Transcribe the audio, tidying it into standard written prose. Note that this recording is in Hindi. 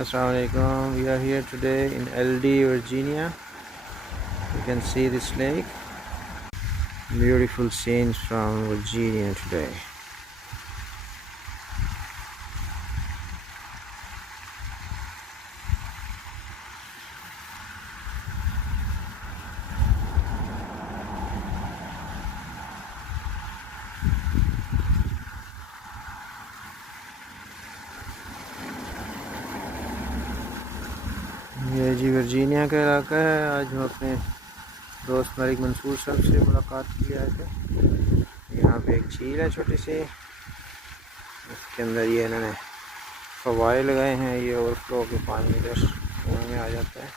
Assalamualaikum. We are here today in LD, Virginia. You can see this lake. Beautiful scenes from Virginia today. ये जी वर्जीनिया का इलाका है। आज हम अपने दोस्त मलिक मंसूर साहब से मुलाकात के लिए आए थे। यहाँ पे एक झील है छोटी सी, इसके अंदर ये इन्होंने फव्वारे लगाए हैं। ये ओवरफ्लो के पानी इधर कुएं में आ जाता है।